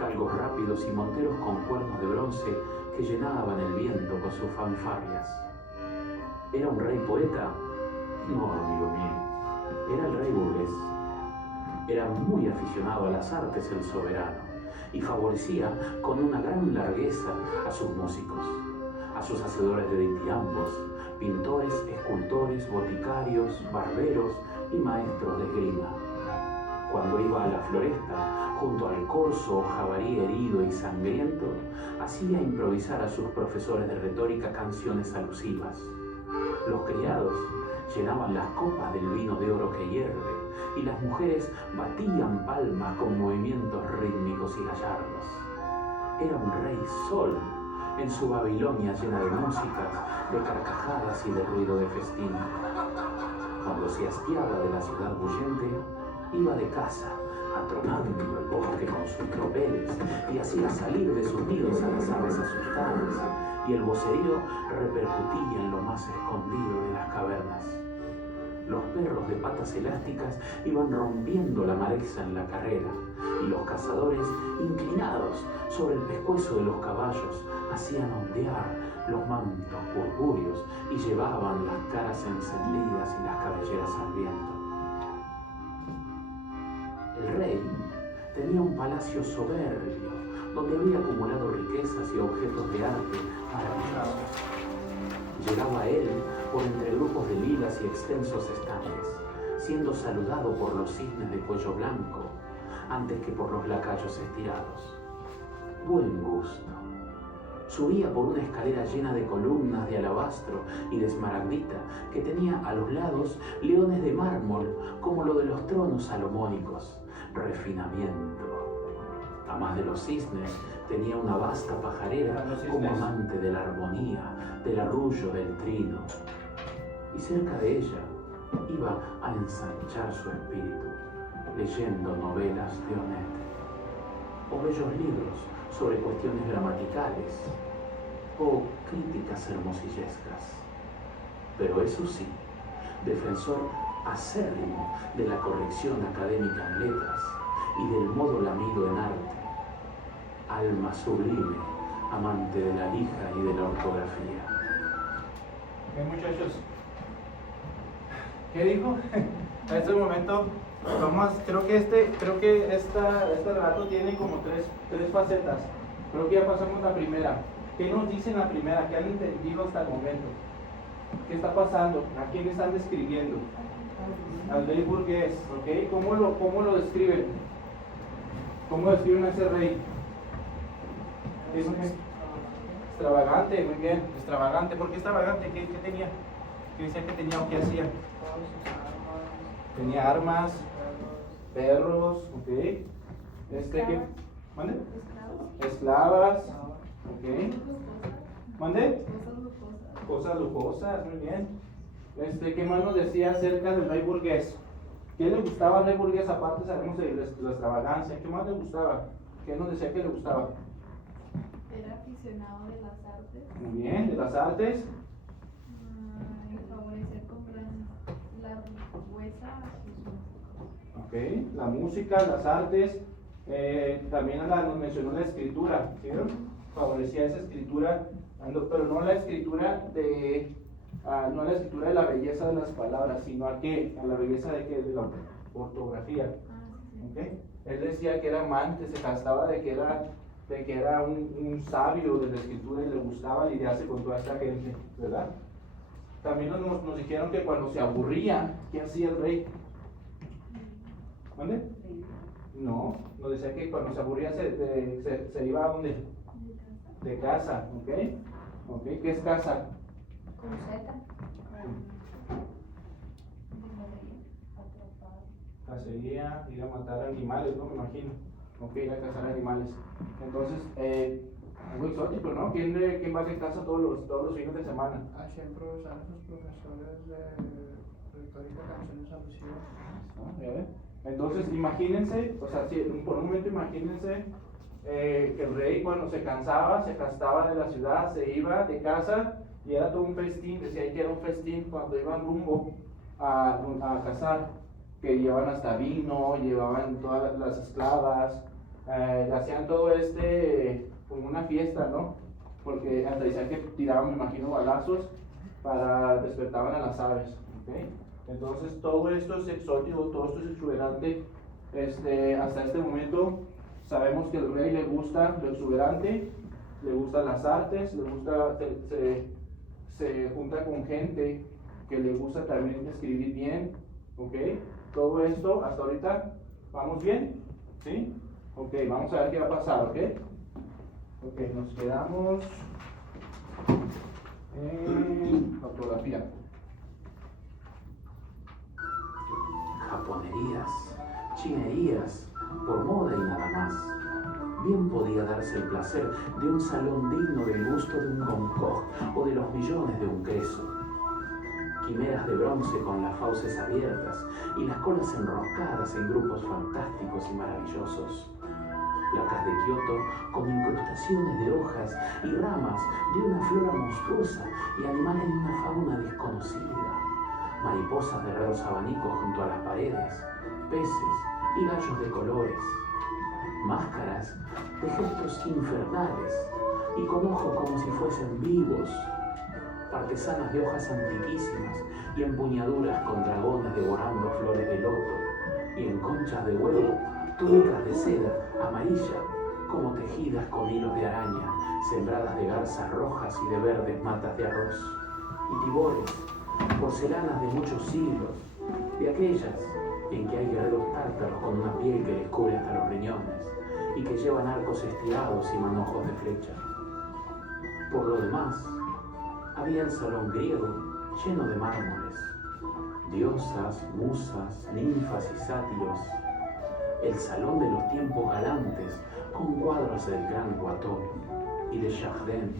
galgos rápidos y monteros con cuernos de bronce que llenaban el viento con sus fanfarrias. ¿Era un rey poeta? No, amigo mío, era el rey burgués. Era muy aficionado a las artes el soberano y favorecía con una gran largueza a sus músicos, a sus hacedores de dithiambos, pintores, escultores, boticarios, barberos y maestros de esgrima. Cuando iba a la floresta, junto al corzo o jabalí herido y sangriento, hacía improvisar a sus profesores de retórica canciones alusivas. Los criados llenaban las copas del vino de oro que hierve y las mujeres batían palmas con movimientos rítmicos y gallardos. Era un rey sol en su Babilonia llena de músicas, de carcajadas y de ruido de festín. Cuando se hastiaba de la ciudad bullente, iba de caza, atronando el bosque con sus tropeles y hacía salir de sus nidos a las aves asustadas, y el vocerío repercutía en lo más escondido de las cavernas. Los perros de patas elásticas iban rompiendo la maleza en la carrera, y los cazadores, inclinados sobre el pescuezo de los caballos, hacían ondear los mantos purpúreos y llevaban las caras encendidas y las cabelleras al viento. El rey tenía un palacio soberbio, donde había acumulado riquezas y objetos de arte maravillosos. Llegaba a él por entre grupos de lilas y extensos estanques, siendo saludado por los cisnes de cuello blanco, antes que por los lacayos estirados. Buen gusto. Subía por una escalera llena de columnas de alabastro y de esmaragdita, que tenía a los lados leones de mármol, como lo de los tronos salomónicos. Refinamiento. A más de los cisnes, tenía una vasta pajarera como amante de la armonía, del arrullo del trino. Y cerca de ella iba a ensanchar su espíritu, leyendo novelas de Honete, o bellos libros sobre cuestiones gramaticales, o críticas hermosillescas. Pero eso sí, defensor acérrimo de la corrección académica en letras y del modo lamido en arte. Alma sublime, amante de la lija y de la ortografía. Bien, muchachos. ¿Qué dijo? A este momento, creo que este relato tiene como tres facetas. Creo que ya pasamos la primera. ¿Qué nos dice en la primera? ¿Qué han entendido hasta el momento? ¿Qué está pasando? ¿A quién están describiendo? Al rey burgués, ¿ok? ¿Cómo lo describen? ¿Cómo describen a ese rey? Es extravagante, muy bien, extravagante. ¿Por qué extravagante? ¿Qué tenía? ¿Qué decía que tenía o qué hacía? Tenía armas, perros, ¿ok? ¿Qué? ¿Mande? Esclavas, ¿ok? ¿Mande? Cosas lujosas, muy bien. ¿Qué más nos decía acerca del rey burgués? ¿Qué le gustaba al rey burgués? Aparte sabemos de la extravagancia. ¿Qué más le gustaba? ¿Qué nos decía que le gustaba? Era aficionado de las artes. Muy bien, de las artes. Y favorecer con la riqueza a sus músicos. Ok, la música, las artes. También nos mencionó la escritura, ¿sí? Favorecía esa escritura, pero no la escritura de la belleza de las palabras, sino a la belleza de la ortografía. ¿Okay? Él decía que era amante, se gastaba de que era un sabio de la escritura y le gustaba lidiarse con toda esta gente, ¿verdad? También nos dijeron que cuando se aburría, ¿qué hacía el rey? ¿Dónde? No, nos decía que cuando se aburría se iba a ¿dónde? De casa, ¿ok? ¿Ok? ¿Qué es casa? Con Z. Cacería, ir a matar animales, ¿no? Me imagino. Ok, ir a cazar animales. Entonces, algo exótico, ¿no? ¿Quién va de casa todos los fines de semana? Siempre usan sus profesores de retórica, canciones alusivas. ¿No? ¿Ya ven? Entonces, imagínense, o sea, si por un momento imagínense que el rey cuando se cansaba, se gastaba de la ciudad, se iba de casa y era todo un festín, decía que era un festín cuando iban rumbo a cazar, que llevaban hasta vino, llevaban todas las esclavas, hacían todo como una fiesta, ¿no? Porque hasta decían que tiraban, me imagino, balazos despertaban a las aves, ¿ok? Entonces todo esto es exótico, todo esto es exuberante. Hasta este momento sabemos que al rey le gusta lo exuberante, le gustan las artes, le gusta, se junta con gente que le gusta también escribir bien, ¿ok? Todo esto hasta ahorita, ¿vamos bien? ¿Sí? Ok, vamos a ver qué va a pasar, ¿ok? Ok, nos quedamos en ortografía. Japonerías, chinerías, por moda y nada más. Bien podía darse el placer de un salón digno del gusto de un Goncourt o de los millones de un queso. Quimeras de bronce con las fauces abiertas y las colas enroscadas en grupos fantásticos y maravillosos. Placas de Kioto con incrustaciones de hojas y ramas de una flora monstruosa y animales de una fauna desconocida. Mariposas de raros abanicos junto a las paredes, peces y gallos de colores. Máscaras de gestos infernales y con ojos como si fuesen vivos. Artesanas de hojas antiquísimas y empuñaduras con dragones devorando flores de loto, y en conchas de huevo, túnicas de seda amarilla, como tejidas con hilos de araña, sembradas de garzas rojas y de verdes matas de arroz, y tibores, porcelanas de muchos siglos, de aquellas en que hay guerreros tártaros con una piel que les cubre hasta los riñones, y que llevan arcos estirados y manojos de flecha. Por lo demás, había el salón griego lleno de mármoles, diosas, musas, ninfas y sátiros, el salón de los tiempos galantes con cuadros del gran Watteau y de Chardin,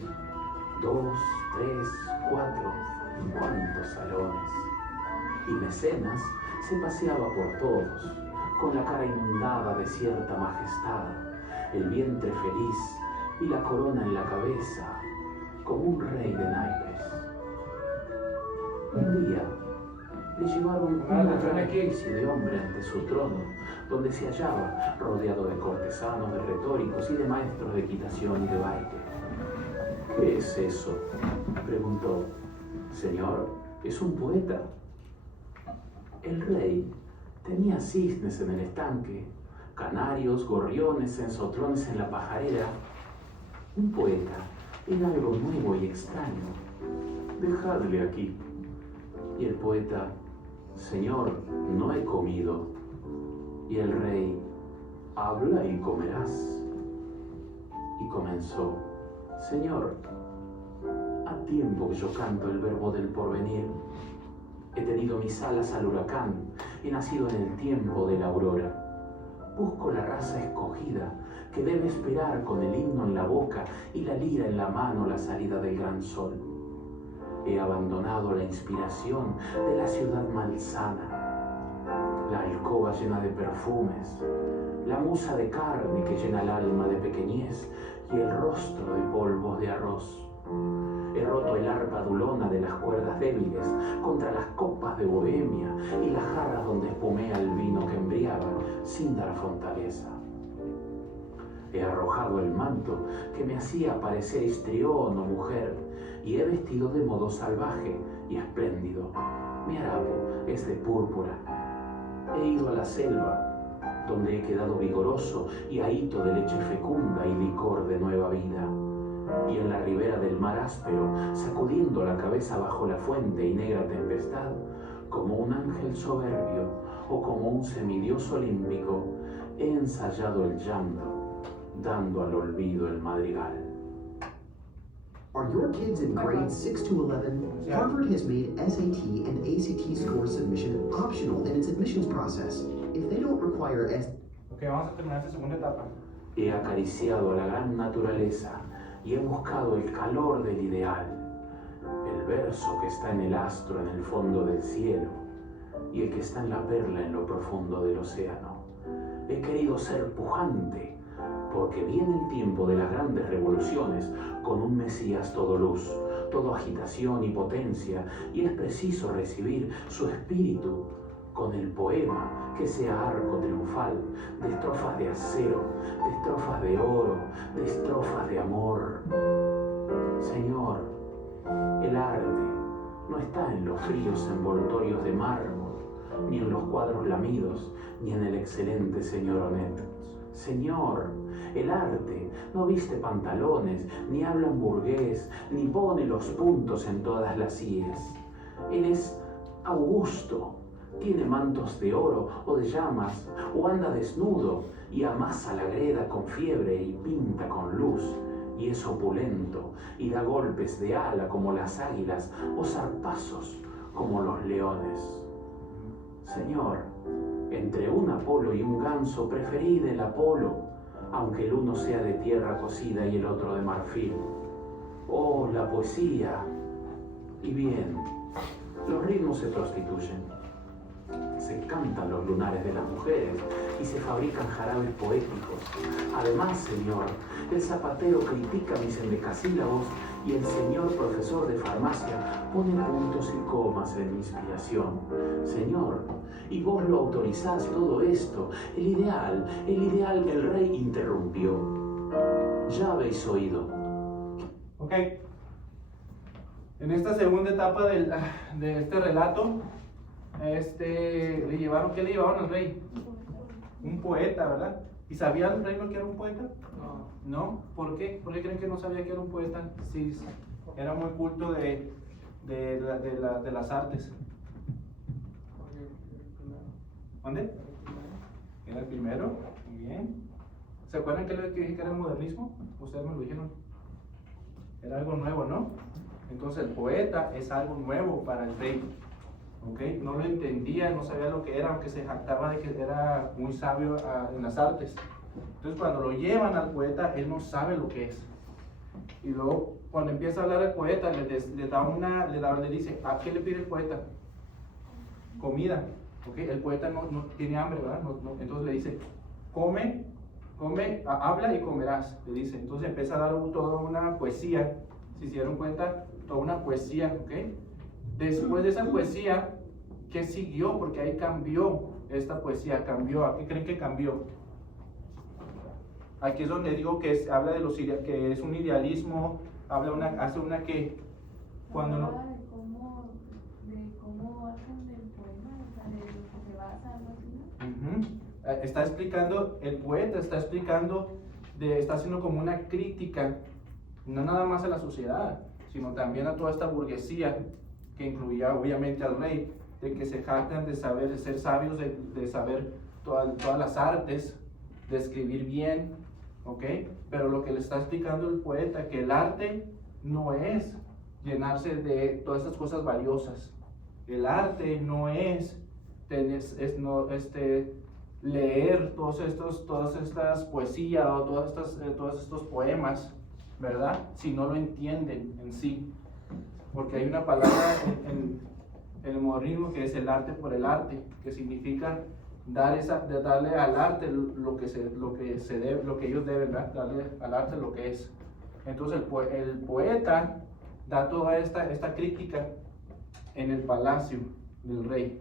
2, 3, 4, ¿cuántos salones? Y Mecenas se paseaba por todos, con la cara inundada de cierta majestad, el vientre feliz y la corona en la cabeza, como un rey de naipes. Un día, le llevaron Ah, una le traen aquí. especie de hombre ante su trono, donde se hallaba rodeado de cortesanos, de retóricos y de maestros de equitación y de baile. ¿Qué es eso?, preguntó. Señor, es un poeta. El rey tenía cisnes en el estanque, canarios, gorriones, sensotrones en la pajarera. Un poeta era algo nuevo y extraño. Dejadle aquí. Y el poeta: Señor, no he comido. Y el rey: habla y comerás. Y comenzó: Señor, ha tiempo que yo canto el verbo del porvenir. He tenido mis alas al huracán, he nacido en el tiempo de la aurora. Busco la raza escogida que debe esperar con el himno en la boca y la lira en la mano la salida del gran sol. He abandonado la inspiración de la ciudad malsana, la alcoba llena de perfumes, la musa de carne que llena el alma de pequeñez y el rostro de polvos de arroz. He roto el arpa dulona de las cuerdas débiles contra las copas de bohemia y las jarras donde espumea el vino que embriaga sin dar fortaleza. He arrojado el manto que me hacía parecer histrión o mujer y he vestido de modo salvaje y espléndido. Mi harapo es de púrpura. He ido a la selva, donde he quedado vigoroso y ahito de leche fecunda y licor de nueva vida. Y en la ribera del mar áspero, sacudiendo la cabeza bajo la fuente y negra tempestad, como un ángel soberbio o como un semidios olímpico, he ensayado el llanto, dando al olvido el madrigal. Are your kids in grades 6 to 11? Harvard has made SAT and ACT score submission optional in its admissions process. If they don't require Ok, vamos a terminar esta segunda etapa. He acariciado a la gran naturaleza y he buscado el calor del ideal, el verso que está en el astro en el fondo del cielo y el que está en la perla en lo profundo del océano. He querido ser pujante, porque viene el tiempo de las grandes revoluciones con un Mesías todo luz, todo agitación y potencia, y es preciso recibir su espíritu con el poema que sea arco triunfal, de estrofas de acero, de estrofas de oro, de estrofas de amor. Señor, el arte no está en los fríos envoltorios de mármol, ni en los cuadros lamidos, ni en el excelente señor Onet. Señor, el arte no viste pantalones, ni habla en burgués, ni pone los puntos en todas las íes. Él es augusto, tiene mantos de oro o de llamas, o anda desnudo y amasa la greda con fiebre y pinta con luz, y es opulento y da golpes de ala como las águilas o zarpazos como los leones. Señor, entre un Apolo y un ganso preferid el Apolo, aunque el uno sea de tierra cocida y el otro de marfil. Oh, la poesía. Y bien, los ritmos se prostituyen. Se cantan los lunares de las mujeres y se fabrican jarabes poéticos. Además, Señor, el zapatero critica mis endecasílabos y el señor profesor de farmacia pone puntos y comas en mi inspiración. Señor, y vos lo autorizás todo esto. El ideal, el rey interrumpió. Ya habéis oído. Ok. En esta segunda etapa de este relato, ¿qué le llevaron al rey? Un poeta, ¿verdad? ¿Y sabía el rey lo que era un poeta? No. ¿Por qué? ¿Por qué creen que no sabía que era un poeta? Sí, era muy culto de las artes. ¿Dónde? Era el primero. Muy bien. ¿Se acuerdan que les dije que era el modernismo? Ustedes me lo dijeron. Era algo nuevo, ¿no? Entonces el poeta es algo nuevo para el rey. ¿Okay? No lo entendía, no sabía lo que era, aunque se jactaba de que era muy sabio en las artes. Entonces cuando lo llevan al poeta, él no sabe lo que es. Y luego cuando empieza a hablar el poeta, le dice, ¿a qué le pide el poeta? Comida. ¿Okay? El poeta no tiene hambre, ¿verdad? Entonces le dice, come, habla y comerás, le dice. Entonces empieza a dar toda una poesía, si se dieron cuenta, toda una poesía, ¿ok? Después de esa poesía, ¿qué siguió? Porque ahí cambió esta poesía, cambió. ¿A qué creen que cambió? Aquí es donde digo que habla de que es un idealismo, hace una que cuando no... Hablaba de cómo hacen el poema, o sea, de lo que se basa, algo así, ¿no? Está explicando, el poeta está explicando, está haciendo como una crítica, no nada más a la sociedad, sino también a toda esta burguesía, que incluía obviamente al rey, de que se jactan de saber, de ser sabios, de saber todas las artes, de escribir bien, ¿ok? Pero lo que le está explicando el poeta, que el arte no es llenarse de todas estas cosas valiosas. El arte no es leer todas estas poesías o todos estos poemas, ¿verdad? Si no lo entienden en sí. Porque hay una palabra en el modernismo que es el arte por el arte, que significa darle al arte lo que ellos deben, ¿verdad? Darle al arte lo que es. Entonces el poeta da toda esta crítica en el palacio del rey.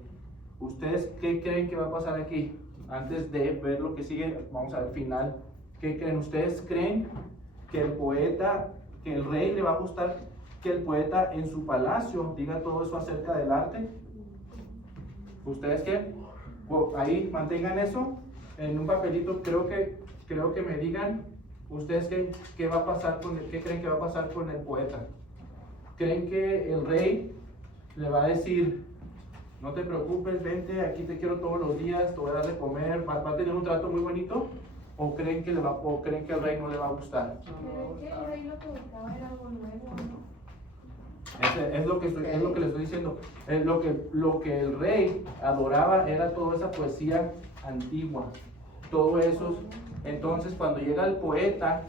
¿Ustedes qué creen que va a pasar aquí? Antes de ver lo que sigue, vamos a ver al final. ¿Qué creen? ¿Ustedes creen que el rey le va a gustar que el poeta en su palacio diga todo eso acerca del arte? ¿Ustedes qué? Ahí mantengan eso en un papelito. Creo que me digan ustedes qué va a pasar qué creen que va a pasar con el poeta. ¿Creen que el rey le va a decir, no te preocupes, vente, aquí te quiero todos los días, te voy a dar de comer, va a tener un trato muy bonito? ¿O creen que el rey no le va a gustar? Pero es que el rey lo que buscaba era algo nuevo, ¿no? Es lo que les estoy diciendo. Lo que el rey adoraba era toda esa poesía antigua, todo eso. Entonces cuando llega el poeta,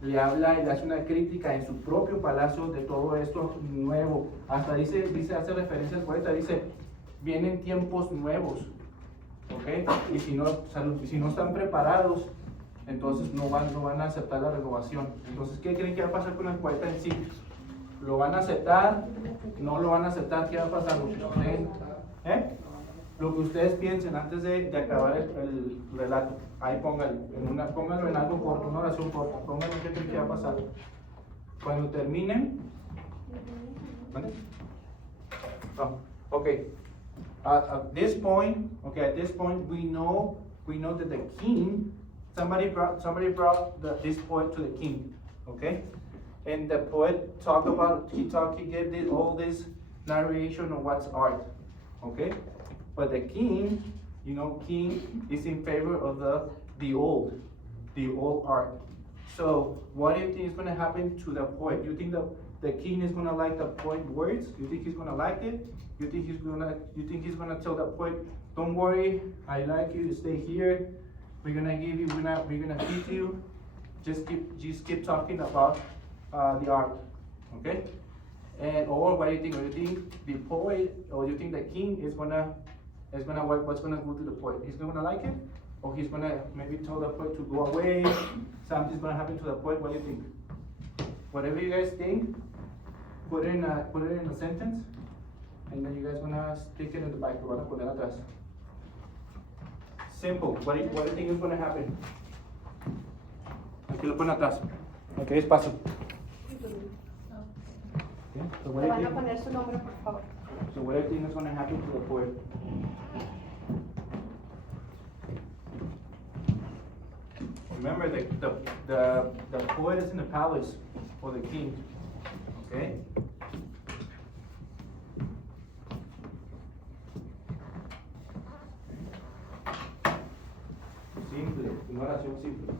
le habla y le hace una crítica en su propio palacio de todo esto nuevo. Hasta hace referencia al poeta, dice, vienen tiempos nuevos, ¿ok? Y si no están preparados, entonces no van a aceptar la renovación. Entonces, ¿qué creen que va a pasar con el poeta en sí? ¿Lo van a aceptar? ¿No lo van a aceptar? ¿Qué va a pasar? Lo que ustedes piensen antes de acabar el relato. Ahí pónganlo en algo corto, una oración corta. Pónganlo qué creen que va a pasar. Cuando terminen. ¿Vale? Oh, okay. At this point, we know that the king, somebody brought this poet to the king, okay? And the poet he gave all this narration of what's art, okay? But the king, king is in favor of the old art. So what do you think is going to happen to the poet? You think the king is going to like the poet words? You think he's going to like it? You think he's going to tell the poet, don't worry, I like you, stay here. We're going to give you, we're going to feed you. Just keep talking about the art, okay? Or what do you think? Do you think the poet, or do you think the king is gonna what's gonna go to the poet? He's gonna like it, or he's gonna maybe tell the poet to go away. Something's gonna happen to the poet. What do you think? Whatever you guys think, put it in a sentence, and then you guys gonna stick it in the back. Lo van a poner atrás. Simple. What do you think is gonna happen? Aquí lo ponen atrás. Ok, espacio. Okay, so Le van a poner su nombre, por favor. So what do you think is going to happen to the poet? Remember, the poet is in the palace for the king. Okay? Simple, una oración simple.